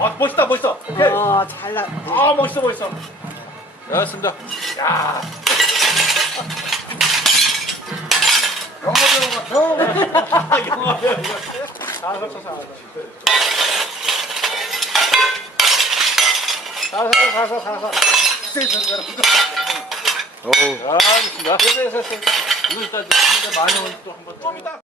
아, 멋있다, 멋있어. 오케이. 잘나. 아, 멋있어, 멋있어. 알았습니다. 야. 영화배우 같아. 영화야, 이거. 살살. 어우, 아, 좋습니다. 됐어. 이거 이따 많이 오면 또 한번.